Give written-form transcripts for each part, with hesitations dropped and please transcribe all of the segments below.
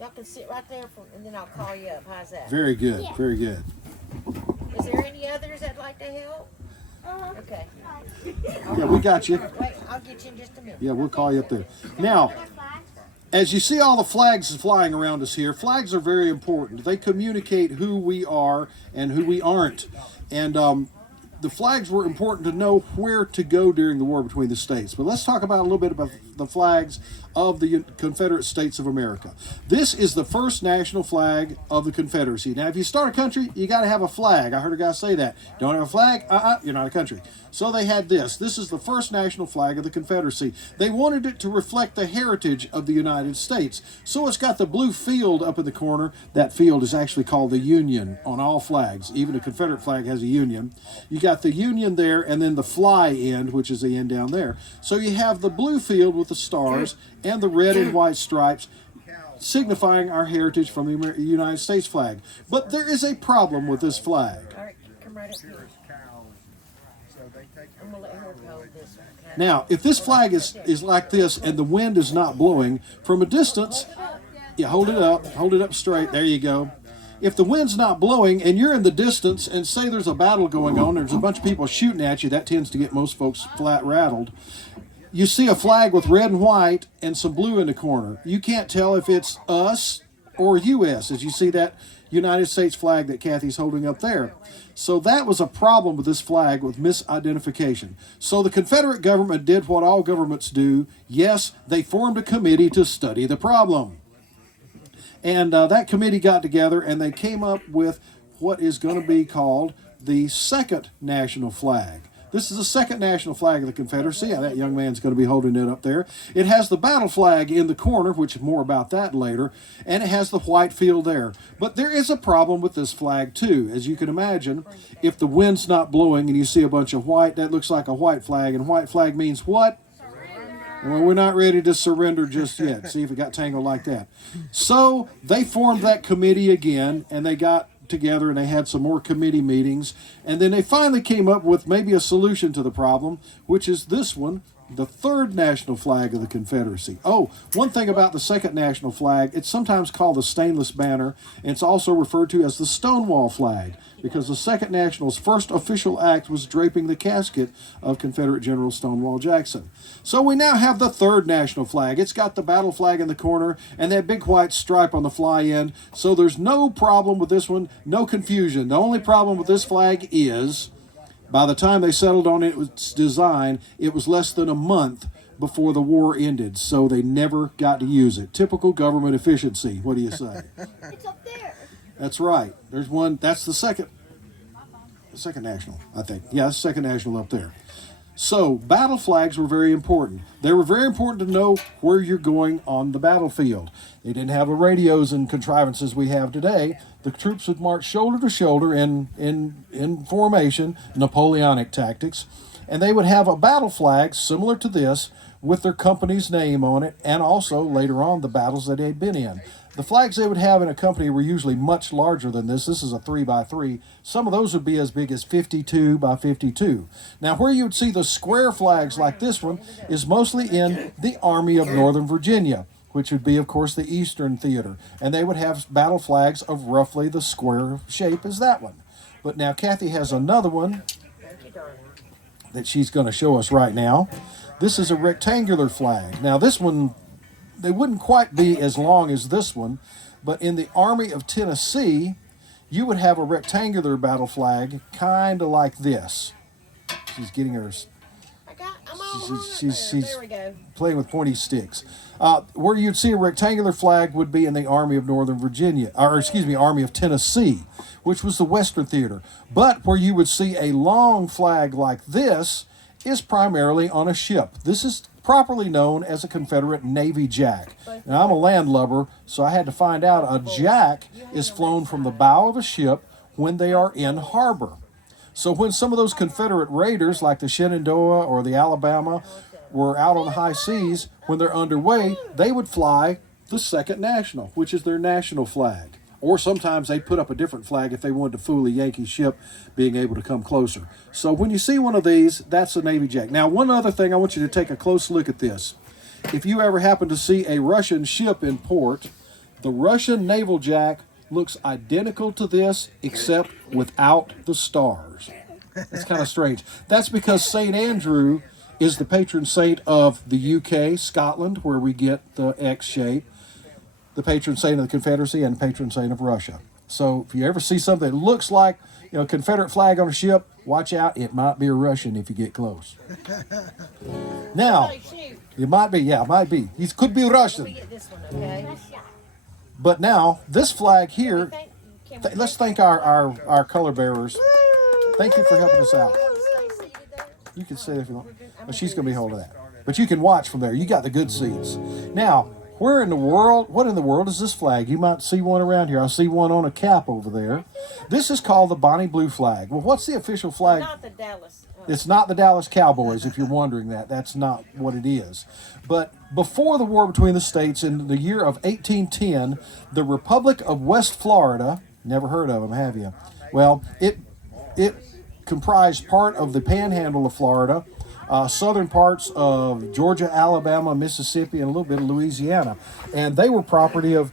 Y'all can sit right there, and then I'll call you up. How's that? Very good. Yeah. Very good. Is there any others that'd like to help? Okay. Yeah, we got you. Wait, I'll get you in just a minute. Yeah, we'll call you up there. Now, as you see all the flags flying around us here, flags are very important. They communicate who we are and who we aren't. And the flags were important to know where to go during the war between the states. But let's talk about a little bit about the flags of the Confederate States of America. This is the first national flag of the Confederacy. Now, if you start a country, you got to have a flag. I heard a guy say that. Don't have a flag? You're not a country. So they had this. This is the first national flag of the Confederacy. They wanted it to reflect the heritage of the United States. So it's got the blue field up in the corner. That field is actually called the Union on all flags. Even a Confederate flag has a Union. You got the Union there, and then the fly end, which is the end down there. So you have the blue field with the stars and the red and white stripes, signifying our heritage from the United States flag. But there is a problem with this flag. All right, come right up here. I'm going to let her hold this one. Okay? Now, if this flag is like this and the wind is not blowing, from a distance, hold it up straight, there you go. If the wind's not blowing and you're in the distance and say there's a battle going on, there's a bunch of people shooting at you, that tends to get most folks flat rattled. You see a flag with red and white and some blue in the corner. You can't tell if it's us or US, as you see that United States flag that Kathy's holding up there. So that was a problem with this flag, with misidentification. So the Confederate government did what all governments do. Yes, they formed a committee to study the problem. And that committee got together and they came up with what is going to be called the second national flag. This is the second national flag of the Confederacy. Yeah, that young man's going to be holding it up there. It has the battle flag in the corner, which more about that later, and it has the white field there. But there is a problem with this flag too. As you can imagine, if the wind's not blowing and you see a bunch of white, that looks like a white flag, and white flag means what? Well, we're not ready to surrender just yet. See if it got tangled like that. So they formed that committee again, and they got together and they had some more committee meetings, and then they finally came up with maybe a solution to the problem, which is this one, the third national flag of the Confederacy. Oh, one thing about the second national flag, it's sometimes called the stainless banner, and it's also referred to as the Stonewall flag, because the second national's first official act was draping the casket of Confederate General Stonewall Jackson. So we now have the third national flag. It's got the battle flag in the corner and that big white stripe on the fly end. So there's no problem with this one, no confusion. The only problem with this flag is, by the time they settled on its design, it was less than a month before the war ended, so they never got to use it. Typical government efficiency. What do you say? It's up there. That's right. There's one. That's the second national, I think. Yeah, that's the second national up there. So battle flags were very important. They were very important to know where you're going on the battlefield. They didn't have the radios and contrivances we have today. The troops would march shoulder to shoulder in formation, Napoleonic tactics, and they would have a battle flag similar to this with their company's name on it, and also later on the battles that they'd been in. The flags they would have in a company were usually much larger than this. This is a 3x3. Some of those would be as big as 52 by 52. Now, where you would see the square flags like this one is mostly in the Army of Northern Virginia, which would be, of course, the Eastern Theater. And they would have battle flags of roughly the square shape as that one. But now Kathy has another one that she's going to show us right now. This is a rectangular flag. Now, this one, they wouldn't quite be as long as this one, but in the Army of Tennessee, you would have a rectangular battle flag kind of like this. She's getting hers. She's there we go. Playing with pointy sticks. Where you'd see a rectangular flag would be in the Army of Northern Virginia, Army of Tennessee, which was the Western Theater. But where you would see a long flag like this is primarily on a ship. This is properly known as a Confederate Navy Jack. Now, I'm a landlubber, so I had to find out a jack is flown from the bow of a ship when they are in harbor. So when some of those Confederate raiders, like the Shenandoah or the Alabama, were out on the high seas, when they're underway, they would fly the Second National, which is their national flag. Or sometimes they put up a different flag if they wanted to fool a Yankee ship being able to come closer. So when you see one of these, that's a Navy Jack. Now, one other thing, I want you to take a close look at this. If you ever happen to see a Russian ship in port, The Russian naval jack looks identical to this except without the stars. It's kind of strange. That's because St. Andrew is the patron saint of the UK, Scotland, where we get the X shape, the patron saint of the Confederacy, and patron saint of Russia. So if you ever see something that looks like, you know, Confederate flag on a ship, watch out. It might be a Russian if you get close. Now, it might be, yeah, it might be. He could be Russian. We get this one, okay? But now, this flag here, let's thank our color bearers. Thank you for helping us out. You can sit if you want. Well, she's going to be holding that. But you can watch from there. You got the good seats. Now, where in the world, what in the world is this flag? You might see one around here. I see one on a cap over there. This is called the Bonnie Blue flag. Well, what's the official flag? Not the Dallas. It's not the Dallas Cowboys, if you're wondering that. That's not what it is. But before the war between the states in the year of 1810, the Republic of West Florida, never heard of them, have you? Well, it comprised part of the panhandle of Florida, southern parts of Georgia, Alabama, Mississippi, and a little bit of Louisiana. And they were property of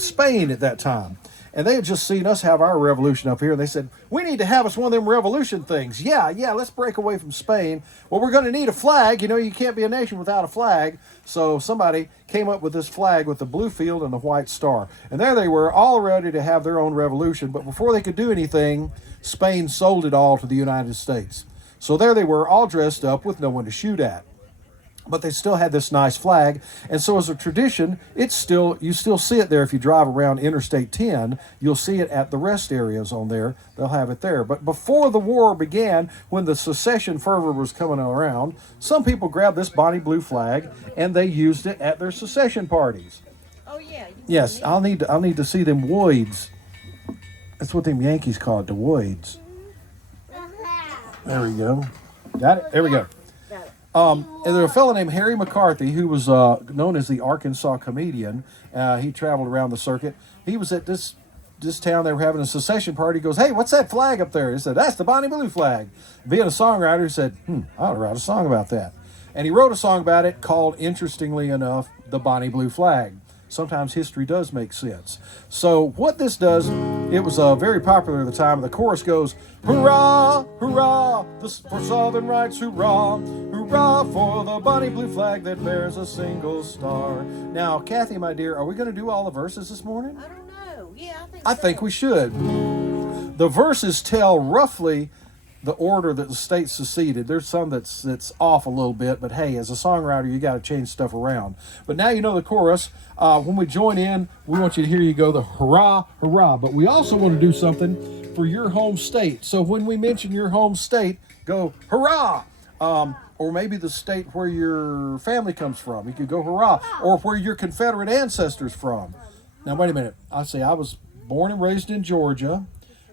Spain at that time. And they had just seen us have our revolution up here. And they said, we need to have us one of them revolution things. Yeah, let's break away from Spain. Well, we're going to need a flag. You know, you can't be a nation without a flag. So somebody came up with this flag with the blue field and the white star. And there they were, all ready to have their own revolution. But before they could do anything, Spain sold it all to the United States. So there they were, all dressed up with no one to shoot at. But they still had this nice flag, and so as a tradition, you still see it there. If you drive around Interstate 10, you'll see it at the rest areas on there. They'll have it there. But before the war began, when the secession fervor was coming around, some people grabbed this Bonnie Blue flag and they used it at their secession parties. Oh yeah. Yes, I'll need to see them woids. That's what them Yankees call it, the woids. There we go. Got it. There we go. And there was a fellow named Harry McCarthy who was known as the Arkansas comedian. He traveled around the circuit. He was at this town. They were having a secession party. He goes, hey, what's that flag up there? He said, that's the Bonnie Blue flag. Being a songwriter, he said, I ought to write a song about that. And he wrote a song about it called, interestingly enough, the Bonnie Blue flag. Sometimes history does make sense. So what this does, it was very popular at the time. The chorus goes, hurrah, hurrah, for Southern rights, hurrah, hurrah for the Bonnie Blue flag that bears a single star. Now, Kathy, my dear, are we going to do all the verses this morning? I don't know. Yeah, I think we should. The verses tell roughly the order that the states seceded. There's some that's off a little bit, but hey, as a songwriter, you got to change stuff around. But now you know the chorus. When we join in, we want you to hear you go the hurrah, hurrah. But we also want to do something for your home state. So when we mention your home state, go hurrah. Or maybe the state where your family comes from. You could go hurrah. Or where your Confederate ancestors from. Now, wait a minute. I was born and raised in Georgia.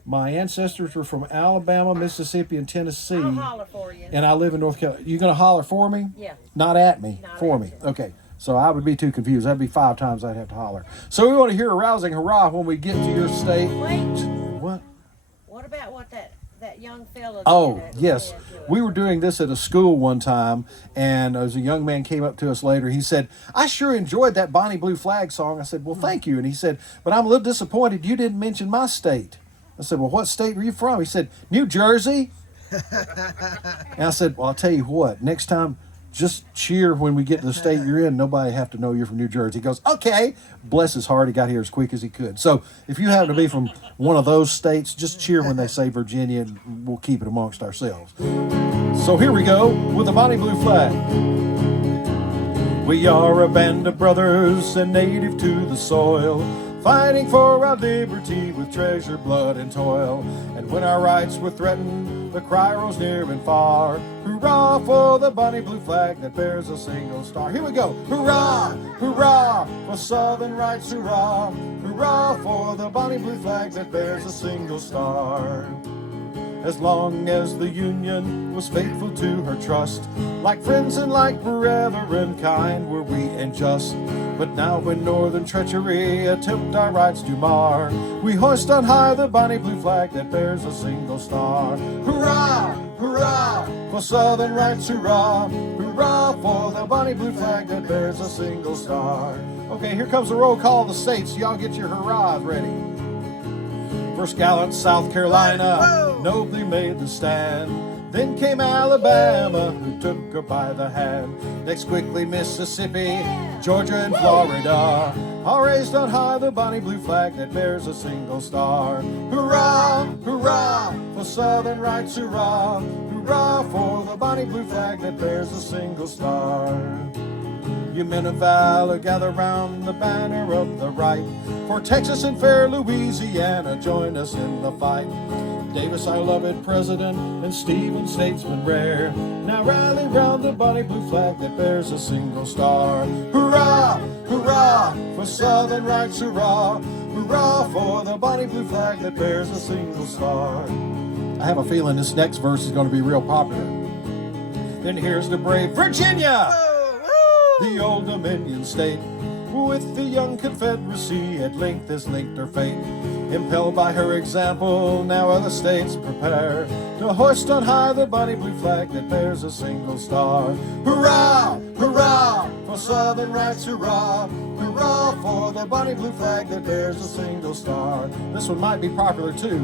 My ancestors were from Alabama, Mississippi, and Tennessee. I'll holler for you. And I live in North Carolina. You going to holler for me? Yeah. Not at me, Not for at me. me. Okay. So I would be too confused. That'd be 5 times I'd have to holler. So we want to hear a rousing hurrah when we get to your state. Wait. What? What about what that young fella Oh, did? yes. We were doing this at a school one time, and as a young man came up to us later, he said, I sure enjoyed that Bonnie Blue flag song. I said, well, thank you. And he said, but I'm a little disappointed you didn't mention my state. I said, well, what state were you from? He said, New Jersey. And I said, well, I'll tell you what, next time, just cheer when we get to the state you're in. Nobody have to know you're from New Jersey. He goes, okay. Bless his heart, he got here as quick as he could. So if you happen to be from one of those states, just cheer when they say Virginia, and we'll keep it amongst ourselves. So here we go with the Bonnie Blue flag. We are a band of brothers and native to the soil, fighting for our liberty with treasure, blood, and toil. And when our rights were threatened, the cry rose near and far. Hurrah for the Bonnie Blue flag that bears a single star. Here we go. Hurrah, hurrah for Southern rights, hurrah. Hurrah for the Bonnie Blue flag that bears a single star. As long as the Union was faithful to her trust, like friends and like brethren, kind were we and just. But now when northern treachery attempt our rights to mar, we hoist on high the Bonnie Blue flag that bears a single star. Hurrah, hurrah for Southern rights, hurrah. Hurrah for the Bonnie Blue flag that bears a single star. Okay, here comes the roll call of the states. Y'all get your hurrahs ready. First gallant South Carolina nobly made the stand. Then came Alabama, who took her by the hand. Next quickly Mississippi, Georgia, and Florida, all raised on high the bonny blue flag that bears a single star. Hurrah, hurrah, for Southern rights, hurrah. Hurrah for the bonny blue flag that bears a single star. You men of valor, gather round the banner of the right. For Texas and fair Louisiana, join us in the fight. Davis, our loved president, and Stephen, statesman rare, now rally round the bonny blue flag that bears a single star. Hurrah, hurrah, for Southern rights, hurrah. Hurrah for the bonny blue flag that bears a single star. I have a feeling this next verse is going to be real popular. Then here's the brave Virginia, the old Dominion state, with the young Confederacy at length has linked her fate. Impelled by her example, now other states prepare to hoist on high the bonny blue flag that bears a single star. Hurrah, hurrah, for Southern rights, hurrah. Hurrah for the bonny blue flag that bears a single star. This one might be popular too.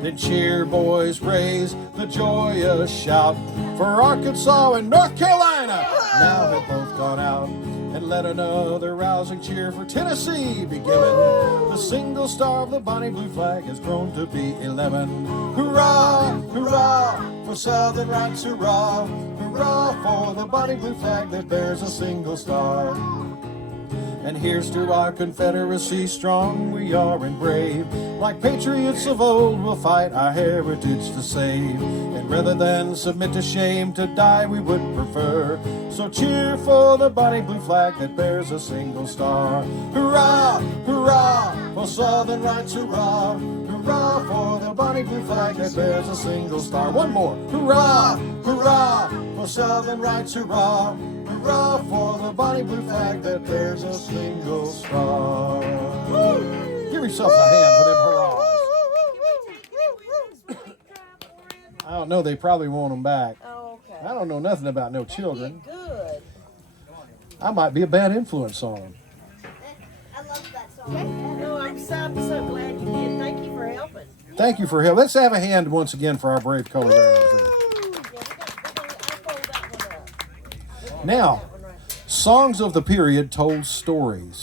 Then cheer, boys, raise the joyous shout, for Arkansas and North Carolina now have both gone out. And let another rousing cheer for Tennessee be given. The single star of the bonny blue flag has grown to be 11. Hurrah, hurrah, for Southern rights, hurrah. Hurrah for the bonny blue flag that bears a single star. And here's to our Confederacy, strong we are and brave. Like patriots of old, we'll fight our heritage to save. And rather than submit to shame, to die we would prefer. So cheer for the bonny blue flag that bears a single star. Hurrah, hurrah, for Southern rights, hurrah. Hurrah for the bonny blue flag that bears a single star. One more. Hurrah, hurrah, for Southern rights, hurrah. Hurrah for the bonny blue flag that bears a single star. Woo! Give yourself a hand for them hurrahs. I don't know, they probably want them back. Oh, okay. I don't know nothing about no children. Good. I might be a bad influence on them. I love that song. No, I'm so glad you did. Thank you for helping. Thank you for help. Let's have a hand once again for our brave color bearers. Yeah, I'll fold that one up. Now, songs of the period told stories.